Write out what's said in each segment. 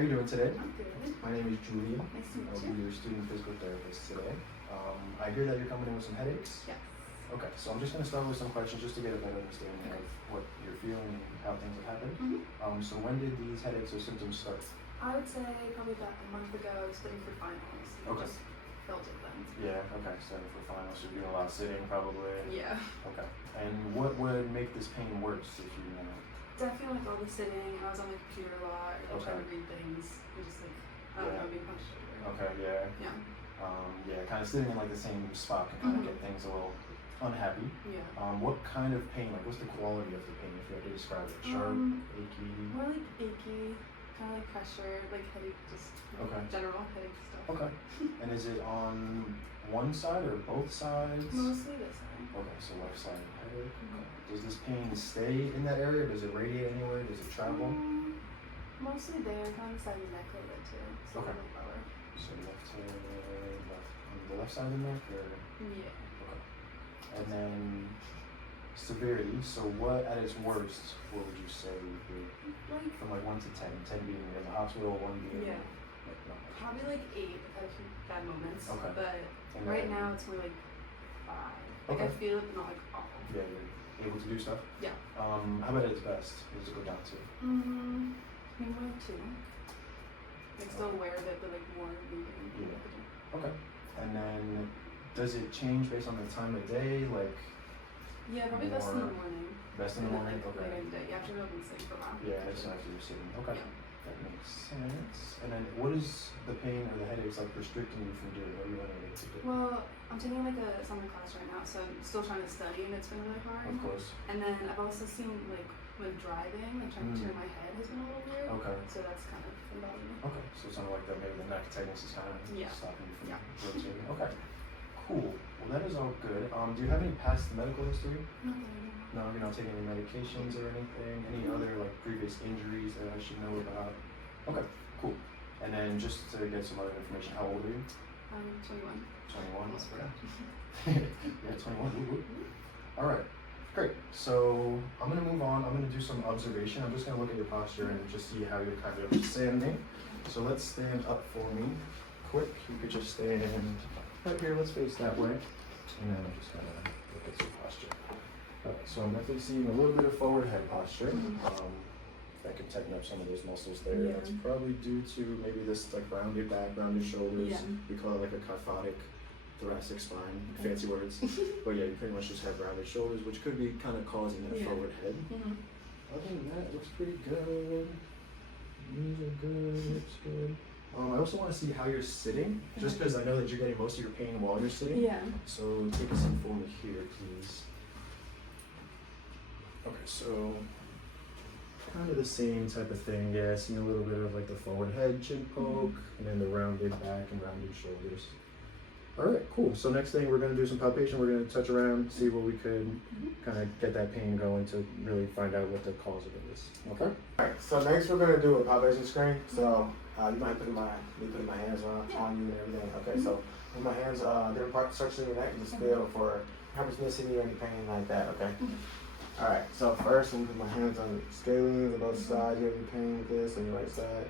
How you doing today? I'm good. My name is Julia. Nice to meet I'll you. be your student physical therapist today. I hear that you're coming in with some headaches. Yes. Okay, so I'm just going to start with some questions just to get a better understanding of what you're feeling and how things have happened. So when did these headaches or symptoms start? I would say probably about a month ago, studying for finals. Okay. Just felt it then. Yeah, okay, studying for finals. So you're doing a lot of sitting probably. Yeah. Okay. And what would make this pain worse if you know? Definitely like all the sitting. I was on the computer a lot, like trying to Okay. read things. And just like, I don't know, being punched over. Okay, yeah. Yeah. Yeah, kind of sitting in like the same spot can kind of get things a little unhappy. Yeah. What kind of pain, like what's the quality of the pain if you had to describe it? Sharp, achy? More like achy, kind of like pressure, like headache, just Okay. general headache stuff. Okay. And is it on one side or both sides? Mostly this side. Okay, so left side headache. Okay. Does this pain stay in that area? Does it radiate anywhere? Does it travel? Mostly there, kind of the side of the neck a little bit too. So Okay. a little lower. So left to left. On the left side of the neck or? Yeah. Okay. And then severity, so what at its worst, what would you say would be? Like, From like 1 to 10, 10 being in the hospital, 1 being yeah. like no. Probably like 8 at a few bad moments. Okay. But And right then- now it's more like 5. Like Okay. I feel it, but not like awful. Yeah, you're able to do stuff? Yeah. How about at its best? What does it go down to? Maybe like 2. Like still aware of it, but like more moving. Yeah. Okay. And then does it change based on the time of day? Like Yeah, probably best in the More morning. best in the And then, morning? like, Okay. later in the day. You have to go up and sleep for a while. Yeah, just after you're sitting. Okay. Yeah. That makes sense. And then what is the pain or the headaches like restricting you from doing? What are you unable to do? Well, I'm taking like a summer class right now, so I'm still trying to study and it's been really hard. Of course. And then I've also seen like when driving, like trying to turn my head has been a little weird. Okay. So that's kind of been bothering me. Okay. So it's something like that. Maybe the neck tightness is kind of Yeah. stopping you from Yeah. rotating. Okay. Cool. Well, that is all good. Do you have any past medical history? Nothing. No, you're not taking any medications or anything? Any other like previous injuries that I should know about? Okay, cool. And then just to get some other information, how old are you? I'm 21. 21? Almost forgot. Yeah, 21. Woo woo. All right, great. So I'm gonna move on. I'm gonna do some observation. I'm just gonna look at your posture and just see how you're kind of standing. So let's stand up for me. Quick, you could just stand right here. Let's face that way. And then I'm just gonna look at your posture. Alright, so I'm definitely seeing a little bit of forward head posture. That could tighten up some of those muscles there. Yeah. That's probably due to maybe this like rounded back, rounded shoulders. Yeah. We call it like a kyphotic thoracic spine, fancy words. But yeah, you pretty much just have rounded shoulders, which could be kind of causing that Yeah. forward head. Other than that, it looks pretty good. Knees are good, hips good. I also want to see how you're sitting, just because I know that you're getting most of your pain while you're sitting. Yeah. So take a seat for me here, please. Okay, so kind of the same type of thing. Yeah, seeing a little bit of like the forward head, chin poke, and then the rounded back and rounded shoulders. All right, cool. So next thing, we're gonna do some palpation. We're gonna touch around, see where we could kind of get that pain going to really find out what the cause of it is. Okay. Alright, so next we're gonna do a palpation screen. So you might put my hands on you and everything. Okay, so with my hands, different parts section of your neck, just feel for hypertonicity or any pain like that. Okay. Alright, so first I'm gonna put my hands on the scalene on both sides. You have any pain with this on your right side?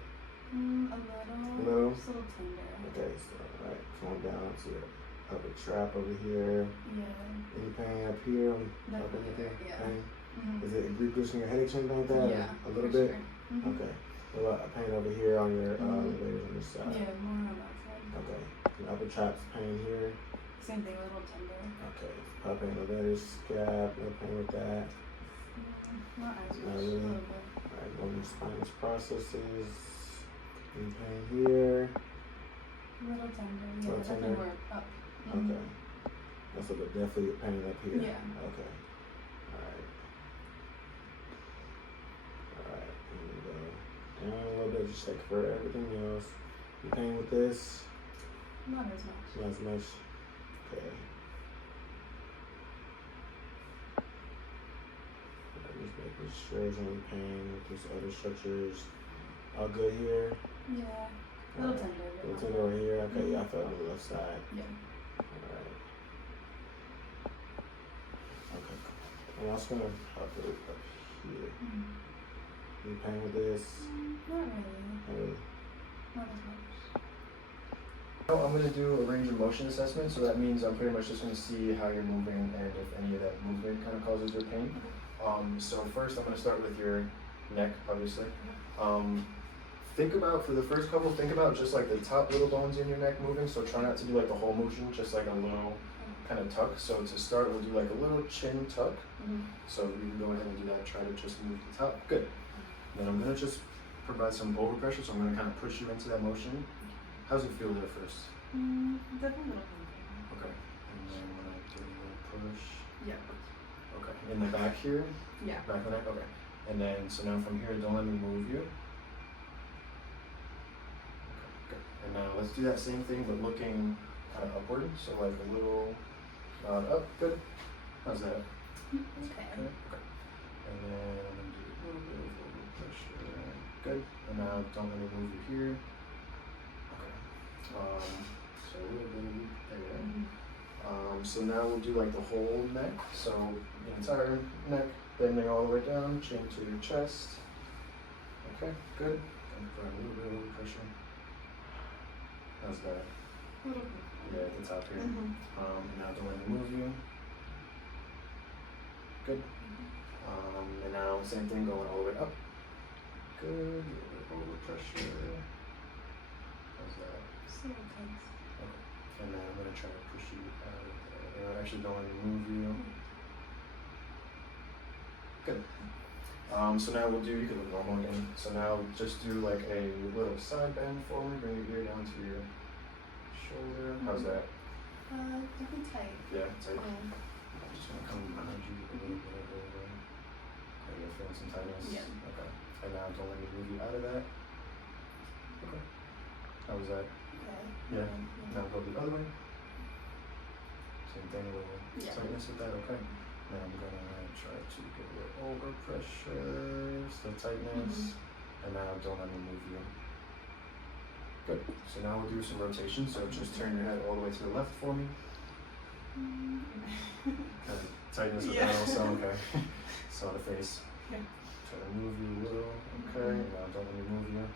A little. Little? Just a little tender. Okay, so alright, come on down to your upper trap over here. Yeah. Any pain up here? Up Definitely, anything? yeah. Pain? Is it reducing your headache or anything like that? Yeah. A little for bit? Sure. Okay. What about pain over here on your layers on this side? Yeah, more on that side. Okay. And upper trap's pain here. Same thing, a little tender. Okay. Up pain over there, scab, no pain with that. Not as Not much. really. A little bit. Alright, going to spinous processes. Any pain here? A little tender. Yeah, Little definitely tender? more up. Okay. That's a bit definitely a pain up here. Yeah. Okay. Alright. Alright, here we go. Down a little bit, just like for everything else. You pain with this? Not as much. Not as much. Okay. Just making sure there's any pain with these other structures. All good here? Yeah. A little tender. A but little not tender over here? Okay, yeah, I felt it on the left side. Yeah. Alright. Okay. I'm also gonna help it up here. Any pain with this? Not really. Not really. Not as much. Now I'm going to do a range of motion assessment, so that means I'm pretty much just going to see how you're moving and if any of that movement kind of causes your pain. So first I'm going to start with your neck, obviously. Think about, for the first couple, think about just like the top little bones in your neck moving, so try not to do like the whole motion, just like a little kind of tuck. So to start, we'll do like a little chin tuck. So you can go ahead and do that, try to just move the top. Good. Then I'm going to just provide some overpressure, so I'm going to kind of push you into that motion. How's it feel there first? Definitely a little painful. Okay. And then when I do a little push. Yeah. Okay. In the back here? Yeah. Back of the neck? Okay. And then, so now from here, don't let me move you. Okay, good. And now let's do that same thing, but looking kind of upward. So like a little nod up. Good. How's that? Okay. Okay. Okay. And then I'm going to do a little bit of overpressure. Good. And now don't let me move you here. So a little bit there. So now we'll do like the whole neck. So the entire neck, bending all the way down, chin to your chest. Okay, good. And provide a little bit of overpressure. How's that? A little bit. Yeah, at the top here. Now don't let me move you. Good. And now same thing, going all the way up. Good. A little bit of overpressure. How's that? So intense. Okay. And then I'm going to try to push you out of there. I actually don't want to move you. Good. So now we'll do, you can look normal again. So now just do like a little side bend forward, bring your ear down to your shoulder. How's that? Definitely tight. Yeah, tight. I'm just going to come behind you a little bit over. Are you feeling some tightness? Yeah. Okay. And now don't let me move you out of that. Okay. How was that? Okay. Yeah. Now go the other way. Same thing, a little tightness with that, okay. Now I'm gonna try to get a little overpressure, still tightness, and now don't let me move you. Good. So now we'll do some rotation, so just turn your head all the way to the left for me. Kind of tightness with that also, okay. Saw the face. Yeah. Try to move you a little, okay. Now don't let me move you.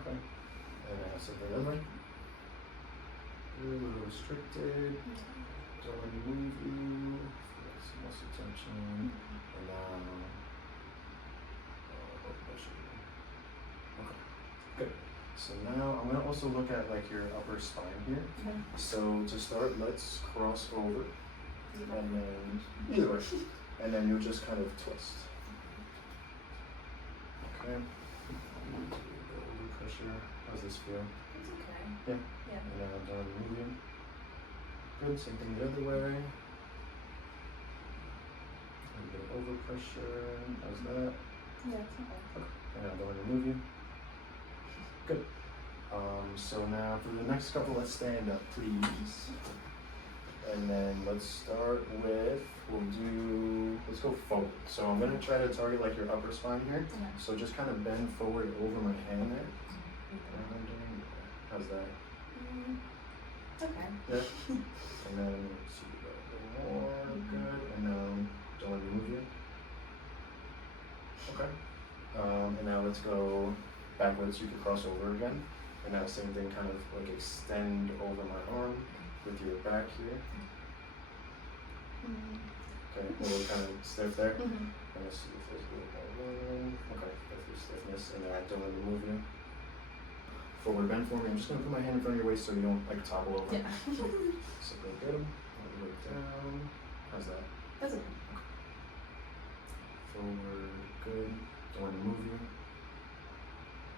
Okay. And now sit the other way. A little restricted. Don't let me move you. Feel some muscle tension. And now, pressure. Okay. Good. So now I'm gonna also look at like your upper spine here. Okay. So to start, let's cross over, and then either way, and then you'll just kind of twist. Okay. Overpressure. How's this feel? It's okay. Yeah. Yeah. And now I'm done moving. Good. Same thing the other way. A little bit of overpressure. How's that? Yeah, it's okay. And now don't let me move you. Good. So now for the next couple, let's stand up, please. And then let's start with, let's go forward. So I'm gonna try to target like your upper spine here. Okay. So just kind of bend forward over my hand there. How's that? Okay. Yeah. And then let's see a little more. Good. And now don't let me move you. Okay. And now let's go backwards. You can cross over again. And now same thing, kind of like extend over my arm with your back here. Okay, a little kind of stiff there. And let's see if there's a little more room. Okay, that's your stiffness. And then don't let me move you. Forward bend for me. I'm just going to put my hand in front of your waist so you don't like topple over. Yeah. So go good. All the way down. How's that? That's okay. Forward, good. Don't want to move you.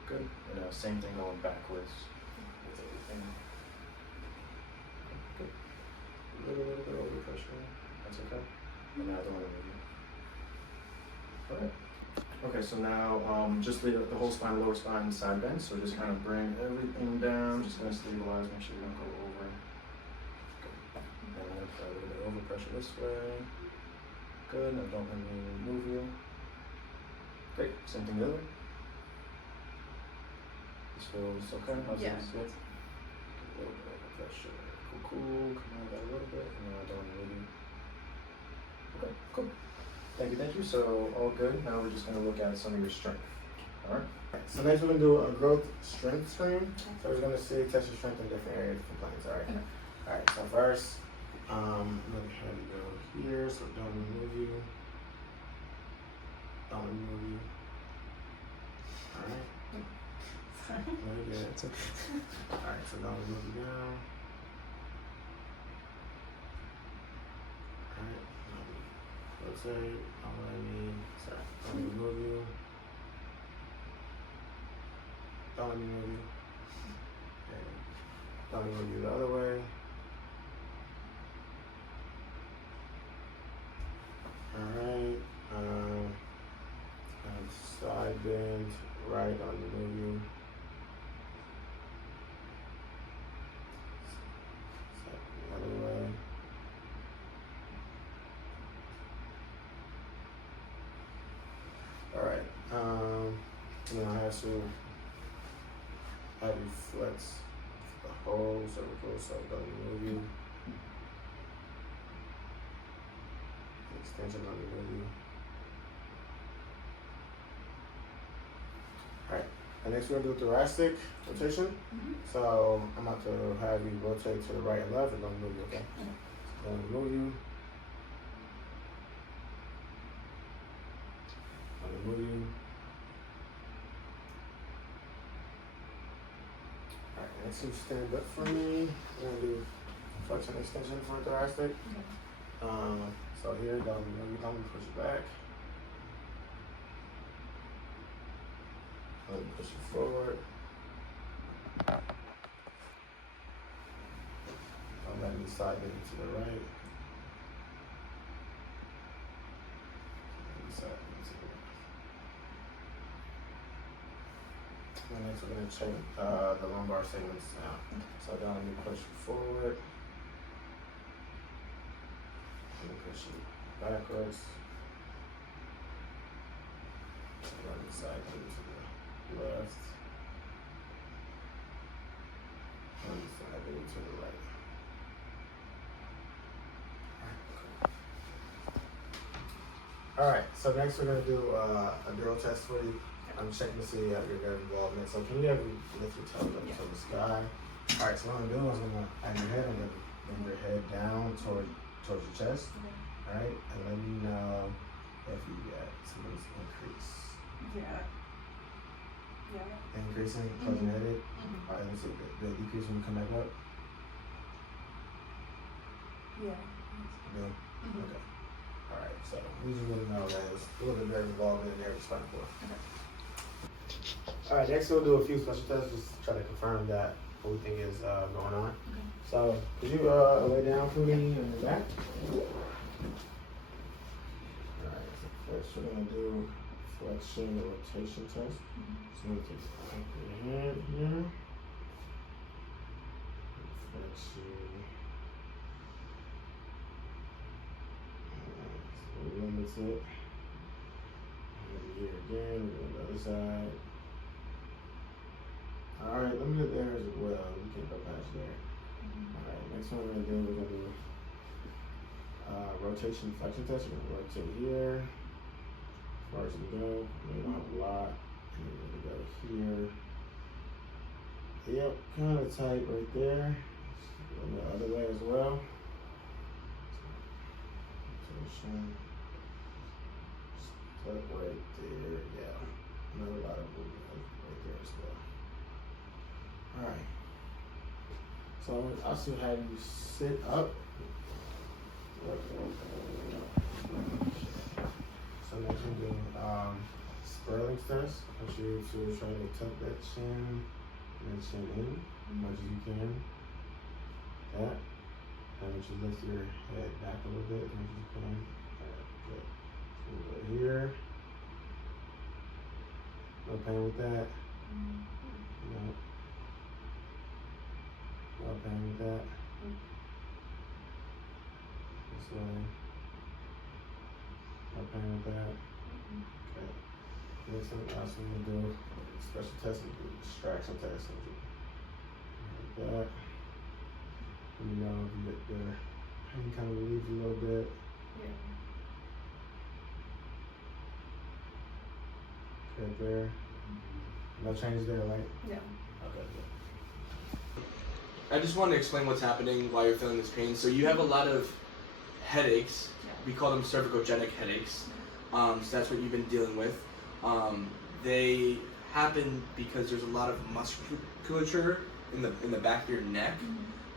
Good. And now same thing going backwards with everything. Good. A little bit over pressure. That's okay. And now don't want to move you. Alright. Okay, so now just the whole spine, lower spine, side bend. So just kind of bring everything down. Just going to stabilize, make sure you don't go over. Good. And then I'm going to put a little bit of overpressure this way. Good. Now don't let me move you. Great. Same thing the other way. This feels okay. How's Yeah. this? Good. A little bit of pressure. Cool. Come out of that a little bit, and now I don't move you. Okay. Cool. Thank you. So all good. Now we're just gonna look at some of your strength. Alright. So next we're gonna do a growth strength screen. So we're gonna see test your strength in different areas, different planes. All right. Okay. All right. So first, I'm gonna have you go here. So don't remove you. Don't remove you. All right. Very good. All right. So don't remove you down. All right. Rotate. Don't let me. Sorry. Don't remove you. Don't let me move you. Okay. Don't let me move you the other way. Alright. Side bend, right, don't let me move you. Side the other way. Alright. Then I have to have you flex the whole cervical, so don't move you. Extension, don't move you. Alright. And next we're gonna do thoracic rotation. Mm-hmm. So I'm about to have you rotate to the right and left and don't move you, okay? Don't move you. Don't move you. Alright, next you stand up for me. We're gonna do flexion extension for thoracic. Okay. So here, don't move you, don't push it back. Let me push it forward. Don't let me side bend to the right. Let me side bend to the left. And next we're gonna check the lumbar segments now. So down, let me push you forward. Let me push you backwards. Let me side bend to the left. Let me side bend to the right. Alright, so next we're gonna do a drill test for you. I'm checking to see your nerve involvement. So can you ever lift your toes up to the sky? Alright, so what I'm gonna do is I'm gonna add your head, I'm gonna bring your head down towards your chest. Alright, and let me know if you get some of this increase. Yeah. Yeah. Increasing, closing headed. Mm-hmm. Alright, let me see the decrease when you come back up. Yeah. No? Mm-hmm. Okay. Alright, so we just want to know that it's a little bit very involved in every spinal cord. Okay. Alright, next we'll do a few special tests just to try to confirm that what we think is going on. Okay. So, could you lay down for me on your back? Alright, so first we're going to do flexion and rotation test. So I'm going to take your hand here. Flexion. Alright, so limits it. And here again, we're going to the other side. Alright, let me get there as well. We can't go past there. Alright, next one we're going to do, rotation flexion test. We're going to rotate here. As far as we go. We don't have a lot. And we're going to go here. Yep, kind of tight right there. Go the other way as well. Rotation. Stuck right there. Yeah. Not a lot of movement right there as well. Alright. So I also have you sit up. So next we do Sperling's test. I want you to try to tuck that chin and chin in as much as you can. That. I want you to lift your head back a little bit as much as you can. Alright, good. So we'll go here. No pain with that. No. No pain with that. This way. No pain with that. Okay. Next one, last one we'll do special test and do distraction test. Like that. Let me know if you get the pain kind of relieves a little bit. Yeah. Right there. No changes there, right? No. Okay, good. I just want to explain what's happening while you're feeling this pain. So you have a lot of headaches. Yeah. We call them cervicogenic headaches. So that's what you've been dealing with. They happen because there's a lot of musculature in the back of your neck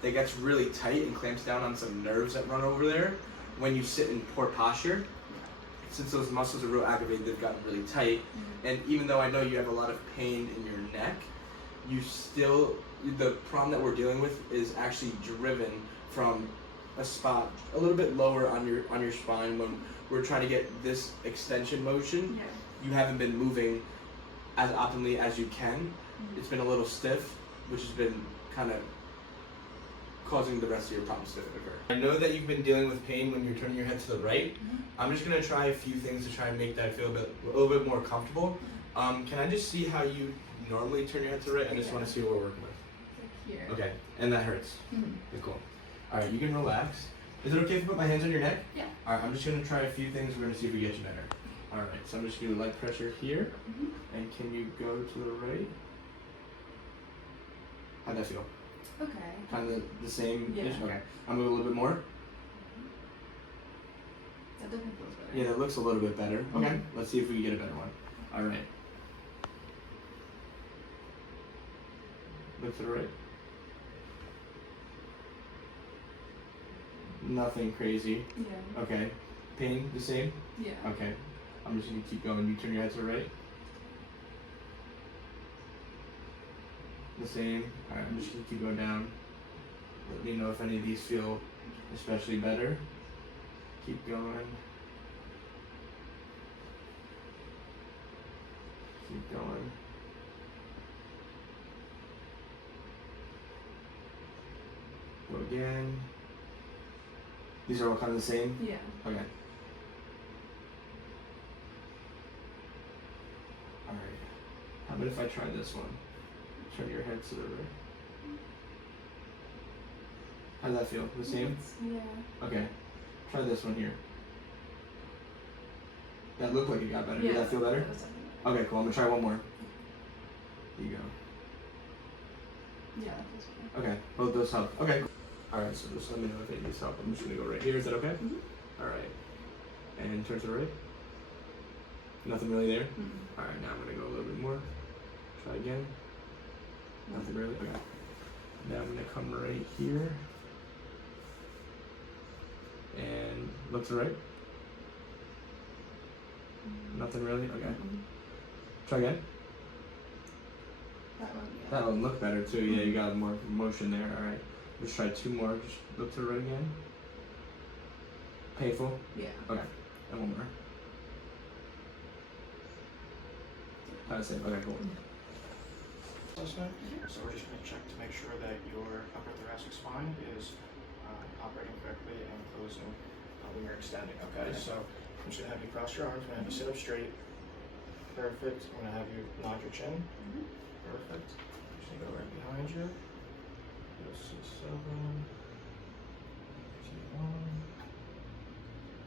that gets really tight and clamps down on some nerves that run over there when you sit in poor posture. Since those muscles are real aggravated, they've gotten really tight. And even though I know you have a lot of pain in your neck, the problem that we're dealing with is actually driven from a spot a little bit lower on your spine. When we're trying to get this extension motion, you haven't been moving as optimally as you can. It's been a little stiff, which has been kind of causing the rest of your problems to occur. I know that you've been dealing with pain when you're turning your head to the right. I'm just gonna try a few things to try and make that feel a little bit more comfortable. Can I just see how you normally turn your head to the right? I just want to see what we're working with. Here. Okay, and that hurts. Okay, cool. All right, you can relax. Is it okay if I put my hands on your neck? Yeah. All right, I'm just gonna try a few things. We're gonna see if we get you better. All right, so I'm just gonna light pressure here, and can you go to the right? How'd that feel? Okay. Kind of the same. Yeah. Okay, I'll move a little bit more. That definitely feels better. Yeah, that looks a little bit better. Okay, let's see if we can get a better one. All right. Look to the right. Nothing crazy. Yeah. Okay. Pain the same? Yeah. Okay. I'm just gonna keep going. You turn your head to the right. The same. Alright, I'm just gonna keep going down. Let me know if any of these feel especially better. Keep going. Keep going. Go again. These are all kind of the same? Yeah. Okay. Alright. How about if I try this one? Turn your head to the right. How'd that feel? The same? Yeah. Okay. Try this one here. That looked like it got better. Yeah. Did that feel better? That was definitely better. Okay, cool. I'm gonna try one more. Here you go. Yeah, that feels better. Okay, both those help. Okay. Alright, so just let me know if any of these help. I'm just gonna go right here. Is that okay? Alright. And turn to the right. Nothing really there? Alright, now I'm gonna go a little bit more. Try again. Nothing really? Okay. Now I'm gonna come right here. And look to the right. Nothing really? Okay. Try again. That one, yeah. That one looked better too. Yeah, you got more motion there. Alright. Let's try two more. Just look to the right again. Painful? Yeah. Okay. And one more. That's it. Okay, cool. Assessment. So we're just going to check to make sure that your upper thoracic spine is operating correctly and closing when you're extending. Okay, so I'm just going to have you cross your arms. I'm going to have you sit up straight. Perfect. I'm going to have you nod your chin. Perfect. I'm just going to go right behind you. This is 7. 1,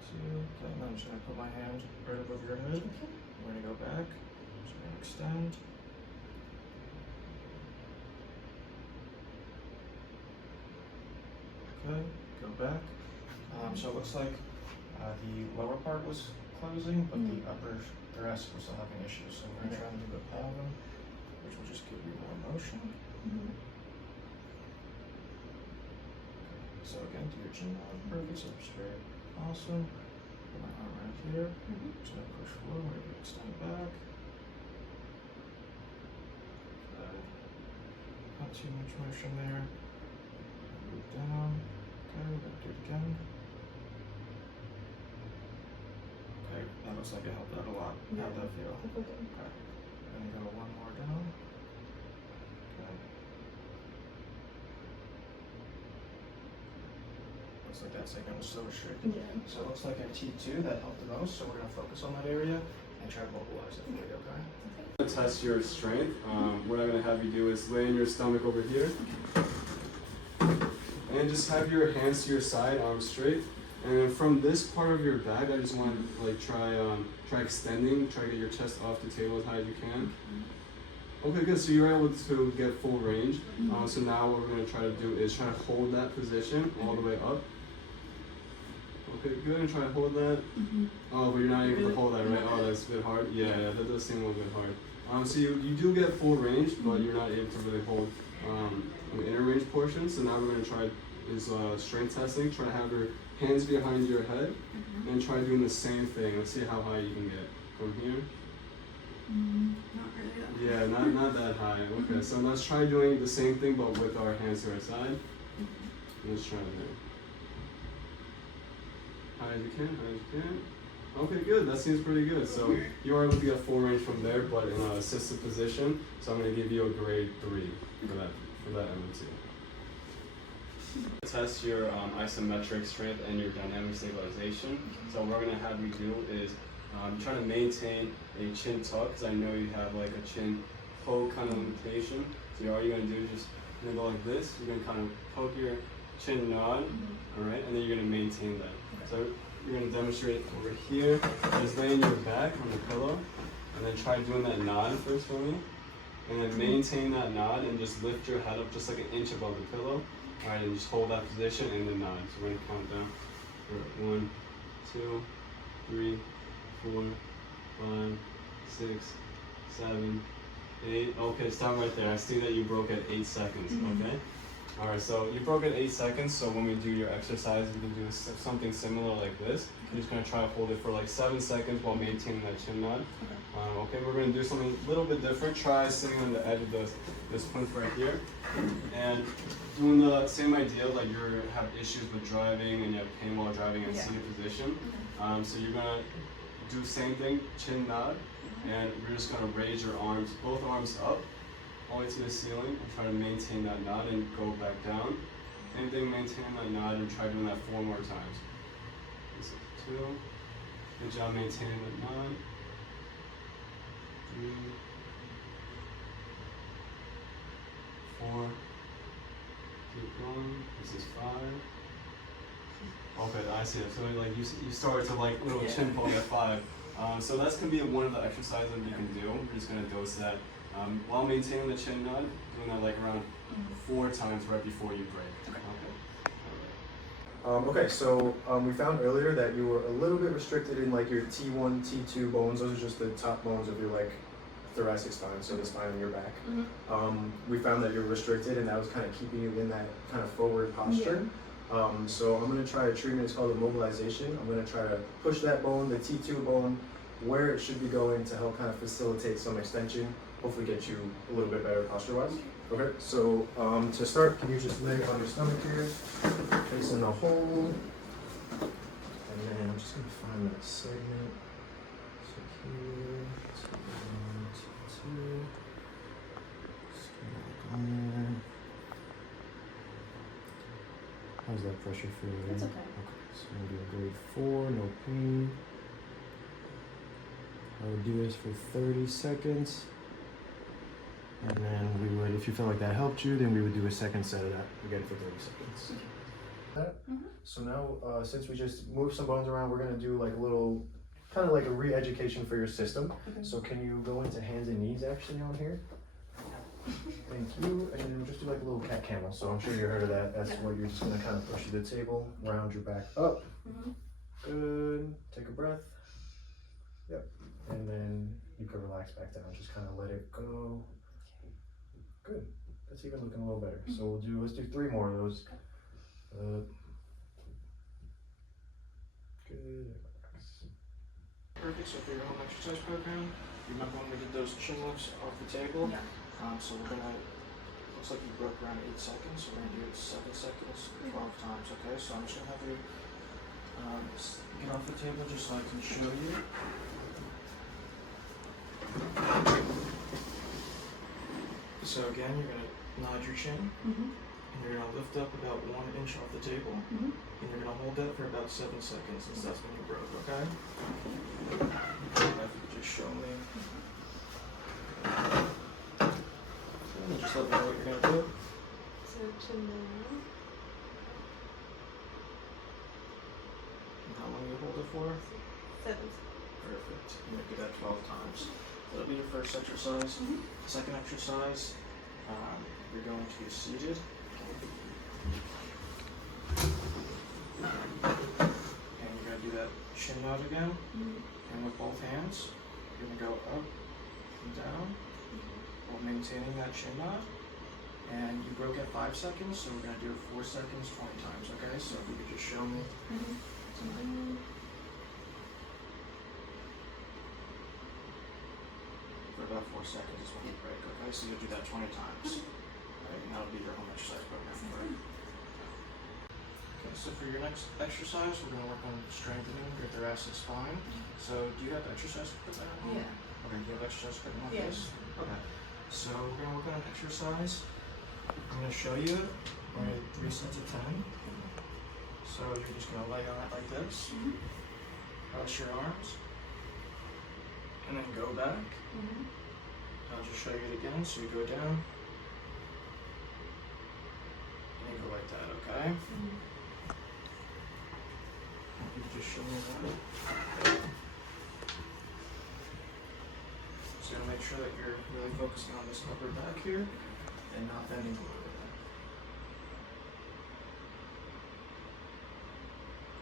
2. Okay, now I'm just going to put my hand right above your head. I'm going to go back. I'm just going to extend. Okay, go back. So it looks like the lower part was closing, but the upper thoracic was still having issues. So we're going to try and do a palm, which will just give you more motion. So again, do your chin up, perfect, so straight, awesome. Put my arm right here, just gonna push forward, extend back. Okay. Not too much motion there. Move down, okay, we're gonna do it again. Okay, that looks like it helped out a lot. How'd that feel? Okay. Gonna go one more down. Okay. Looks like that segment was so restricted. So it looks like at T2 that helped the most, so we're going to focus on that area and try to mobilize it for you, okay? To test your strength, what I'm going to have you do is lay in your stomach over here. And just have your hands to your side, arms straight. And from this part of your back, I just want to like try extending, try to get your chest off the table as high as you can. Okay, good. So you're able to get full range. So now what we're gonna try to do is try to hold that position all the way up. Okay, good. And try to hold that. Oh, but you're not able to hold that, right? Oh, that's a bit hard. Yeah, that does seem a little bit hard. So you do get full range, but you're not able to really hold the inner range portion. So now we're gonna try is strength testing. Try to have your hands behind your head, and try doing the same thing. Let's see how high you can get from here. Not really. Yeah, not that high. Okay, so let's try doing the same thing, but with our hands to our side. Let's try there. High as you can, high as you can. Okay, good. That seems pretty good. So you are able to get full range from there, but in an assisted position. So I'm going to give you a grade 3 for that MMT. Test your isometric strength and your dynamic stabilization. So what we're going to have you do is try to maintain a chin tuck, because I know you have like a chin poke kind of limitation. So all you're going to do is just go like this. You're going to kind of poke your chin nod, all right, and then you're going to maintain that. So you're going to demonstrate it over here. Just laying your back on the pillow, and then try doing that nod first for me. And then maintain that nod and just lift your head up just like an inch above the pillow. All right, and just hold that position and then nod. So we're going to count down. 1, 2, 3, 4, 5, 6, 7, 8. Okay, stop right there. I see that you broke at 8 seconds, okay? All right, so you broke at 8 seconds, so when we do your exercise, we can do something similar like this. You're just gonna try to hold it for like 7 seconds while maintaining that chin nod. Okay, we're gonna do something a little bit different. Try sitting on the edge of this plinth right here. And doing the same idea, like you have issues with driving and you have pain while driving in seated position. So you're gonna do the same thing, chin nod, and we're just gonna raise your arms, both arms up, all the way to the ceiling, and try to maintain that nod and go back down. Same thing, maintain that nod and try doing that 4 more times. This is 2. Good job maintaining that nod. 3, 4. Keep going. This is 5. Okay, I see it. So like you started to like little chin poke at 5. So that's gonna be one of the exercises that you can do. We're just gonna dose that while maintaining the chin nod, doing that like around 4 times right before you break. Okay, so we found earlier that you were a little bit restricted in like your T1, T2 bones. Those are just the top bones of your like thoracic spine, so the spine on your back. We found that you're restricted, and that was kind of keeping you in that kind of forward posture. So I'm going to try a treatment. It's called immobilization. I'm going to try to push that bone, the T2 bone, where it should be going to help kind of facilitate some extension, hopefully get you a little bit better posture-wise. Okay, so to start, can you just lay on your stomach here, facing the hole, and then I'm just going to find that segment. So here, T2, just go on there. How's that pressure feel? It's okay. Okay, so we'll do a grade 4, no pain. I would do this for 30 seconds. And then we would, if you felt like that helped you, then we would do a second set of that again for 30 seconds. So now, since we just moved some bones around, we're gonna do like a little, kind of like a re-education for your system. So can you go into hands and knees actually on here? Thank you. And then we'll just do like a little cat camel. So I'm sure you heard of that. That's where you're just gonna kind of push the table, round your back up. Good. Take a breath. Yep. And then you can relax back down. Just kind of let it go. Good. That's even looking a little better. So let's do 3 more of those. Good. Perfect. So for your home exercise program, you remember when we did those chin lifts off the table? Yeah. So we're gonna, looks like you broke around 8 seconds, so we're gonna do it 7 seconds, 12 times, okay? So I'm just gonna have you get off the table just so I can show you. So again, you're gonna nod your chin, and you're gonna lift up about 1 inch off the table, and you're gonna hold that for about 7 seconds, since that's when you broke, okay? If you could just show me. And just let me know what you're gonna do. So chin down. hold it for? 7. Perfect. You're gonna do that 12 times. That'll be your first exercise. Second exercise, you're going to be seated. And you're gonna do that chin nod again. And with both hands, you're gonna go up and down while maintaining that chin nod. And you broke at 5 seconds, so we're gonna do it 4 seconds, 20 times, okay? So if you could just show me. For about 4 seconds is when you break, okay? So you'll do that 20 times. Right? And that'll be your home exercise program for it. Okay, so for your next exercise, we're gonna work on strengthening your thoracic spine. So do you have exercise equipment at home? Yeah. Okay, do you have exercise equipment like Yeah. this? Okay. So we're gonna work on an exercise. I'm gonna show you it. We're gonna do 3 sets of 10. So you're just gonna lay on it like this. Cross your arms. And then go back. I'll just show you it again. So you go down. And you go like that, okay? You just show me that. So you're gonna make sure that you're really focusing on this upper back here and not bending forward.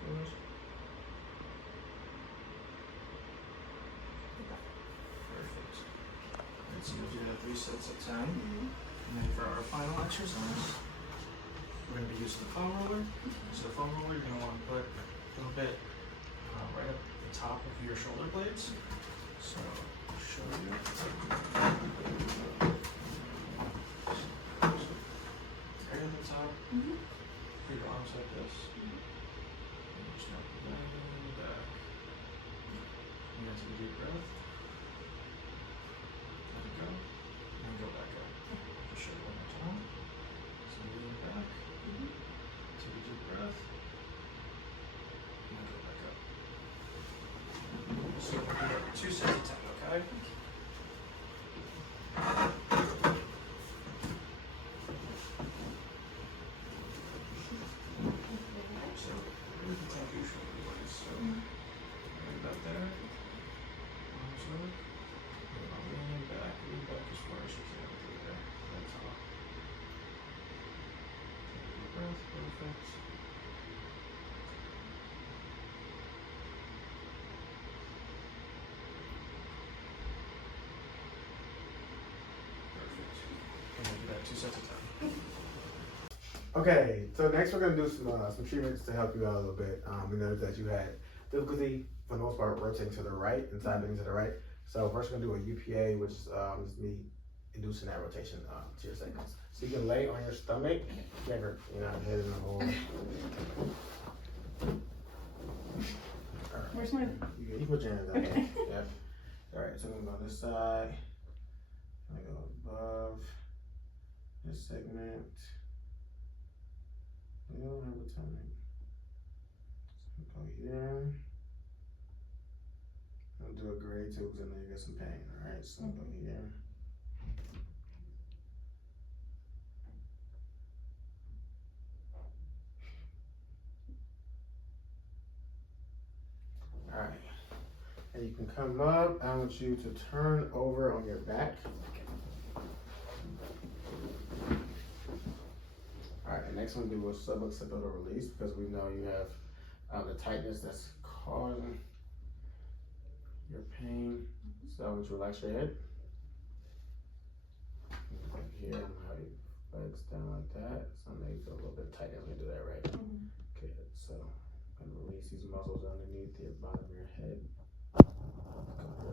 Good. Perfect. Alright, so you'll do that 3 sets of 10. And then for our final exercise, we're going to be using the foam roller. So the foam roller, you're going to want to put a little bit right up the top of your shoulder blades. So I'll show you. Right at the top. Put your arms like this. And just now bend back. And then take a deep breath. Let it go. And go back up. Just show you one more time. So lean back. Take a deep breath. And then go back up. So we'll do that 2 sets of 10, okay? So really the top of your shoulder blades. So right about there. Arms up. Lean back as far as you can through there. That's all. Take a deep breath, perfect. Perfect. And we'll do that 2 sets of 10. Okay, so next we're gonna do some treatments to help you out a little bit. We know that you had difficulty for the most part rotating to the right and side bending to the right. So first we're gonna do a UPA, which is just me inducing that rotation to your seconds. So you can lay on your stomach, never, head in the hole. Alright. Where's mine? You put your hands down. Okay. Yep. Alright, so I'm gonna go on this side. I'm gonna go above this segment. We don't have a time. So go here. I'll do a grade too, because I know you get some pain. Alright, so go here. Alright. And you can come up. I want you to turn over on your back. Alright, and next one do a suboccipital release, because we know you have the tightness that's causing your pain. So I want you to relax your head. Like here, and how your legs down like that. So now you feel a little bit tight. I'm gonna do that right. Okay, so I'm gonna release these muscles underneath your bottom of your head.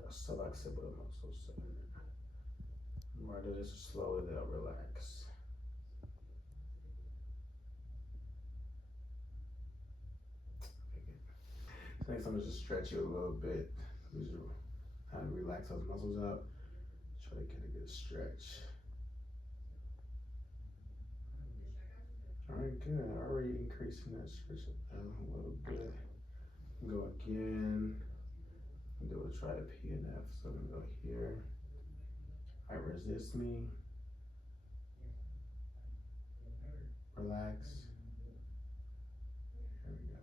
Suboccipital muscles. So the more I do this, slowly they'll relax. Next, I'm gonna just stretch you a little bit. How to relax those muscles up. Try to get a good stretch. All right, good. Already increasing that stretch a little bit. Go again. Do a try a PNF. So I'm gonna go here. All right, resist me. Relax. There we go.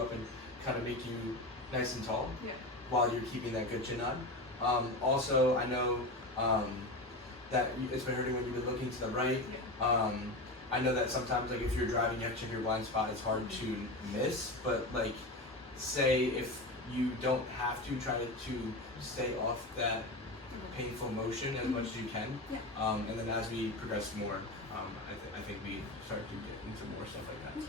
you up and kind of make you nice and tall. Yeah. While you're keeping that good chin on. Also, I know that it's been hurting when you've been looking to the right. Yeah. I know that sometimes, like if you're driving, you have to check your blind spot. It's hard to miss, but like, say if you don't have to, try to stay off that painful motion as much as you can. Yeah. And then as we progress more, I think we start to get into more stuff like that.